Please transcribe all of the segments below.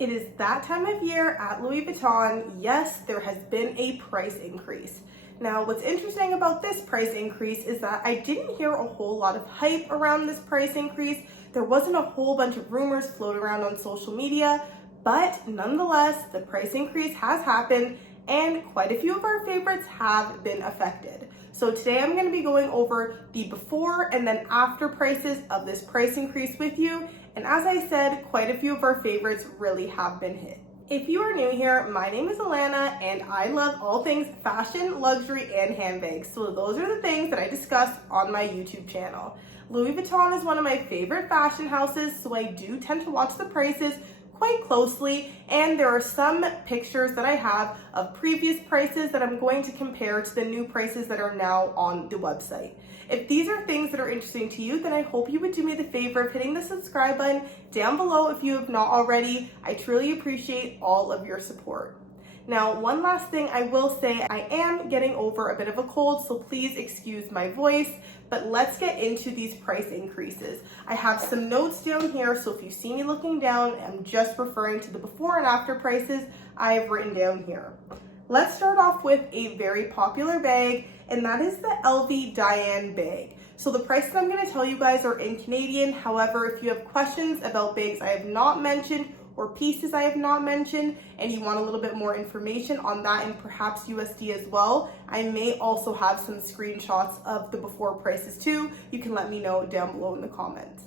It is that time of year at Louis Vuitton. Yes, there has been a price increase. Now, what's interesting about this price increase is that I didn't hear a whole lot of hype around this price increase. There wasn't a whole bunch of rumors floating around on social media, but nonetheless, the price increase has happened and quite a few of our favorites have been affected. So today I'm going to be going over the before and then after prices of this price increase with you. And as I said, quite a few of our favorites really have been hit. If you are new here, my name is Alana and I love all things fashion, luxury, and handbags. So those are the things that I discuss on my YouTube channel. Louis Vuitton is one of my favorite fashion houses, so I do tend to watch the prices quite closely, and there are some pictures that I have of previous prices that I'm going to compare to the new prices that are now on the website. If these are things that are interesting to you, then I hope you would do me the favor of hitting the subscribe button down below if you have not already. I truly appreciate all of your support. Now, one last thing I will say, I am getting over a bit of a cold, so please excuse my voice, but let's get into these price increases. I have some notes down here, so if you see me looking down, I'm just referring to the before and after prices I have written down here. Let's start off with a very popular bag, and that is the LV Diane bag. So the prices I'm going to tell you guys are in Canadian. However, if you have questions about bags I have not mentioned or pieces I have not mentioned, and you want a little bit more information on that and perhaps USD as well, I may also have some screenshots of the before prices too. You can let me know down below in the comments.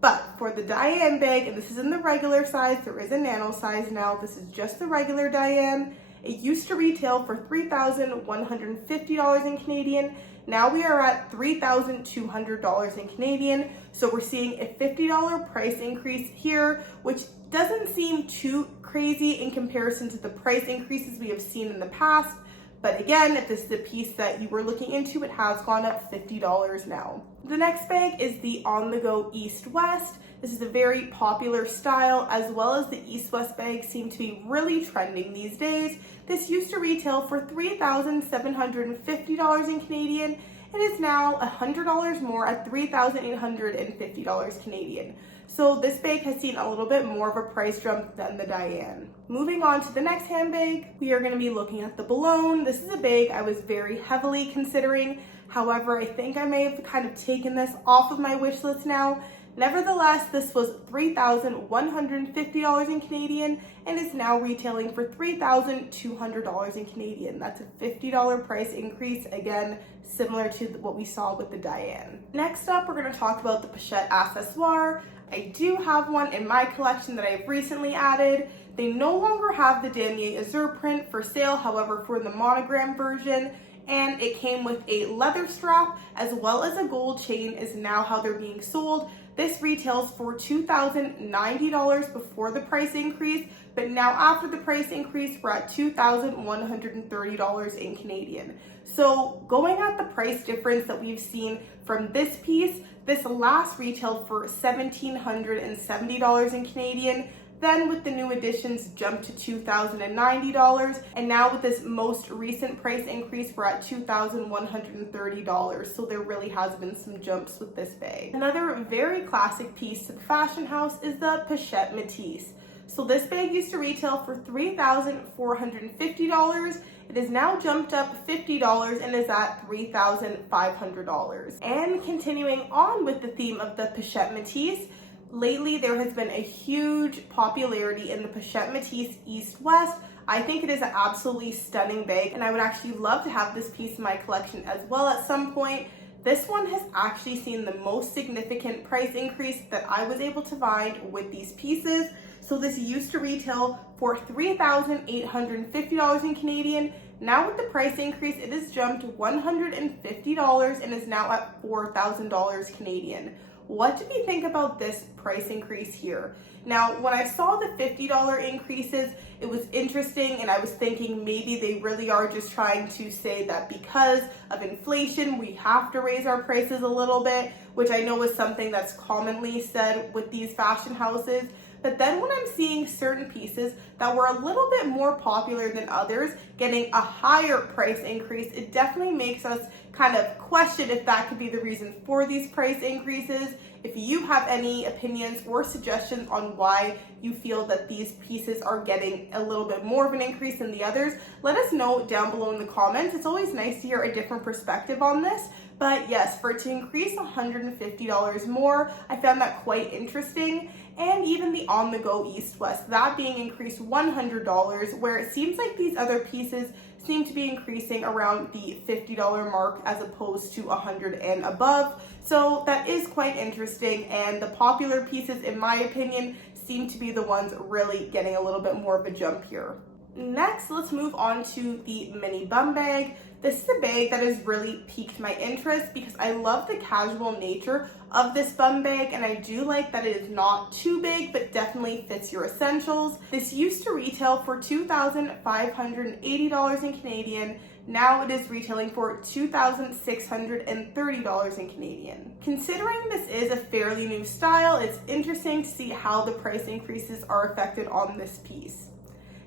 But for the Diane bag, and this is in the regular size, there is a nano size now. This is just the regular Diane. It used to retail for $3,150 in Canadian. Now we are at $3,200 in Canadian. So we're seeing a $50 price increase here, which doesn't seem too crazy in comparison to the price increases we have seen in the past. But again, if this is a piece that you were looking into, it has gone up $50 now. The next bag is the On The Go East-West. This is a very popular style, as well as the East-West bags seem to be really trending these days. This used to retail for $3,750 in Canadian. It is now $100 more at $3,850 Canadian. So this bag has seen a little bit more of a price jump than the Diane. Moving on to the next handbag, we are going to be looking at the Boulogne. This is a bag I was very heavily considering. However, I think I may have kind of taken this off of my wish list now. Nevertheless, this was $3,150 in Canadian and is now retailing for $3,200 in Canadian. That's a $50 price increase, again, similar to what we saw with the Diane. Next up, we're going to talk about the Pochette Accessoire. I do have one in my collection that I've recently added. They no longer have the damier azur print for sale, however, for the monogram version, and it came with a leather strap as well as a gold chain is now how they're being sold. This retails for $2,090 before the price increase, but now after the price increase, we're at $2,130 in Canadian. So going at the price difference that we've seen from this piece, this last retailed for $1,770 in Canadian. Then with the new additions jumped to $2,090, and now with this most recent price increase, we're at $2,130. So there really has been some jumps with this bag. Another very classic piece to the fashion house is the Pochette Métis. So this bag used to retail for $3,450. It has now jumped up $50 and is at $3,500. And continuing on with the theme of the Pochette Métis, lately, there has been a huge popularity in the Pochette Métis East-West. I think it is an absolutely stunning bag, and I would actually love to have this piece in my collection as well at some point. This one has actually seen the most significant price increase that I was able to find with these pieces. So this used to retail for $3,850 in Canadian. Now with the price increase, it has jumped $150 and is now at $4,000 Canadian. What do we think about this price increase here? Now, when I saw the $50 increases, it was interesting, and I was thinking maybe they really are just trying to say that because of inflation, we have to raise our prices a little bit, which I know is something that's commonly said with these fashion houses. But then when I'm seeing certain pieces that were a little bit more popular than others getting a higher price increase, it definitely makes us kind of question if that could be the reason for these price increases. If you have any opinions or suggestions on why you feel that these pieces are getting a little bit more of an increase than the others, let us know down below in the comments. It's always nice to hear a different perspective on this. But yes, for it to increase $150 more, I found that quite interesting. And even the on-the-go East-West, that being increased $100, where it seems like these other pieces seem to be increasing around the $50 mark as opposed to $100 and above. So that is quite interesting, and the popular pieces, in my opinion, seem to be the ones really getting a little bit more of a jump here. Next, let's move on to the mini bum bag. This is a bag that has really piqued my interest because I love the casual nature of this bum bag, and I do like that it is not too big but definitely fits your essentials. This used to retail for $2,580 in Canadian. Now it is retailing for $2,630 in Canadian. Considering this is a fairly new style, it's interesting to see how the price increases are affected on this piece.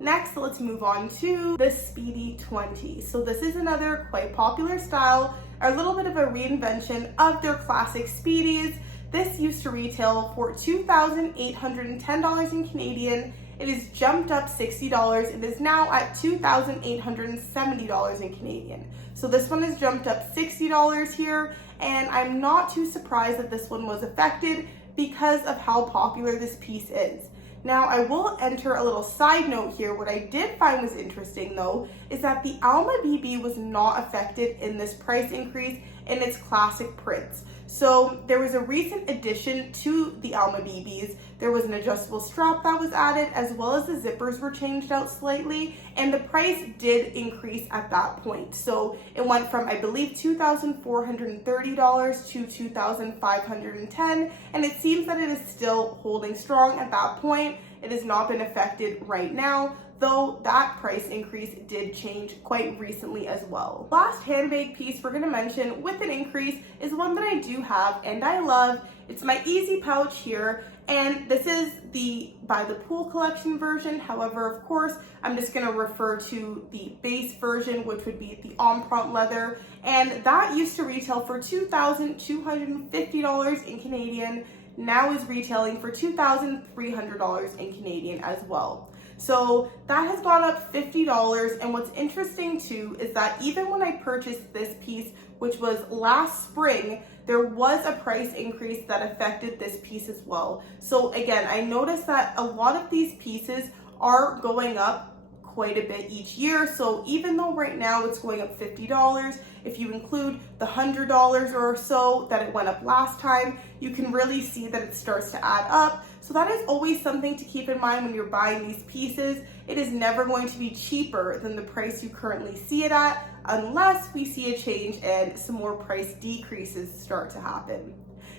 Next, let's move on to the Speedy 20. So this is another quite popular style, a little bit of a reinvention of their classic Speedies. This used to retail for $2,810 in Canadian. It has jumped up $60 and is now at $2,870 in Canadian. So this one has jumped up $60 here, and I'm not too surprised that this one was affected because of how popular this piece is. Now, I will enter a little side note here. What I did find was interesting though, is that the Alma BB was not affected in this price increase in its classic prints. So there was a recent addition to the Alma BBs. There was an adjustable strap that was added, as well as the zippers were changed out slightly, and the price did increase at that point. So it went from, I believe, $2,430 to $2,510, and it seems that it is still holding strong at that point. It has not been affected right now, though that price increase did change quite recently as well. Last handbag piece we're gonna mention with an increase is one that I do have and I love. It's my Easy pouch here, and this is the By the Pool collection version. However, of course, I'm just gonna refer to the base version, which would be the Empreinte leather, and that used to retail for $2,250 in Canadian. Now is retailing for $2,300 in Canadian as well. So that has gone up $50, and what's interesting too is that even when I purchased this piece, which was last spring, there was a price increase that affected this piece as well. So again, I noticed that a lot of these pieces are going up quite a bit each year. So even though right now it's going up $50, if you include the $100 or so that it went up last time, you can really see that it starts to add up. So that is always something to keep in mind when you're buying these pieces. It is never going to be cheaper than the price you currently see it at, unless we see a change and some more price decreases start to happen.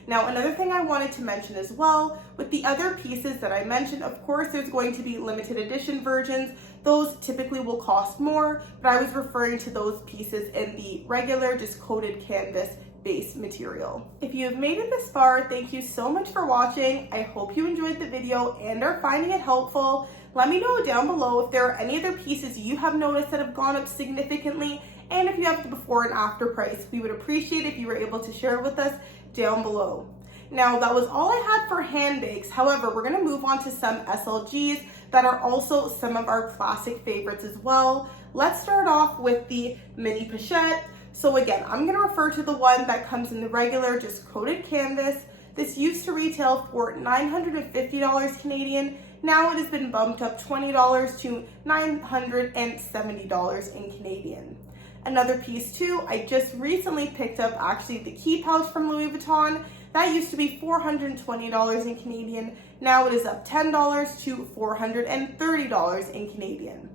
Now, another thing I wanted to mention as well, with the other pieces that I mentioned, of course, there's going to be limited edition versions. Those typically will cost more, but I was referring to those pieces in the regular, just coated canvas base material. If you have made it this far, thank you so much for watching. I hope you enjoyed the video and are finding it helpful. Let me know down below if there are any other pieces you have noticed that have gone up significantly, and if you have the before and after price. We would appreciate if you were able to share with us down below. Now, that was all I had for handbags. However, we're gonna move on to some SLGs that are also some of our classic favorites as well. Let's start off with the mini pochette. So again, I'm gonna refer to the one that comes in the regular, just coated canvas. This used to retail for $950 Canadian. Now it has been bumped up $20 to $970 in Canadian. Another piece too, I just recently picked up actually the key pouch from Louis Vuitton. That used to be $420 in Canadian. Now it is up $10 to $430 in Canadian.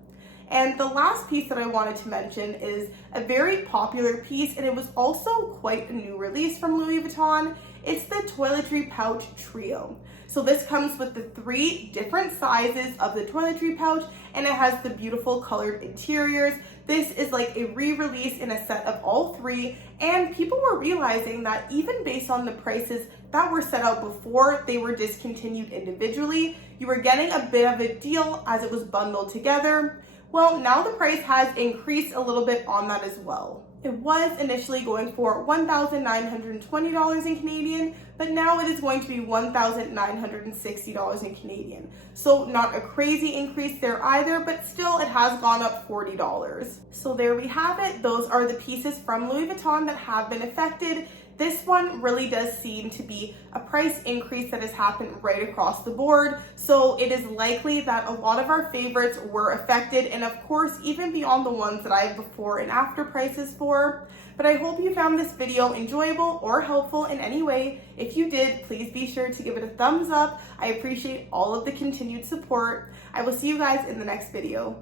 And the last piece that I wanted to mention is a very popular piece, and it was also quite a new release from Louis Vuitton. It's the toiletry pouch trio. So this comes with the 3 different sizes of the toiletry pouch, and it has the beautiful colored interiors. This is like a re-release in a set of all 3, and people were realizing that even based on the prices that were set out before they were discontinued individually, you were getting a bit of a deal as it was bundled together. Well, now the price has increased a little bit on that as well. It was initially going for $1,920 in Canadian, but now it is going to be $1,960 in Canadian. So not a crazy increase there either, but still it has gone up $40. So there we have it. Those are the pieces from Louis Vuitton that have been affected. This one really does seem to be a price increase that has happened right across the board. So it is likely that a lot of our favorites were affected, and of course, even beyond the ones that I have before and after prices for. But I hope you found this video enjoyable or helpful in any way. If you did, please be sure to give it a thumbs up. I appreciate all of the continued support. I will see you guys in the next video.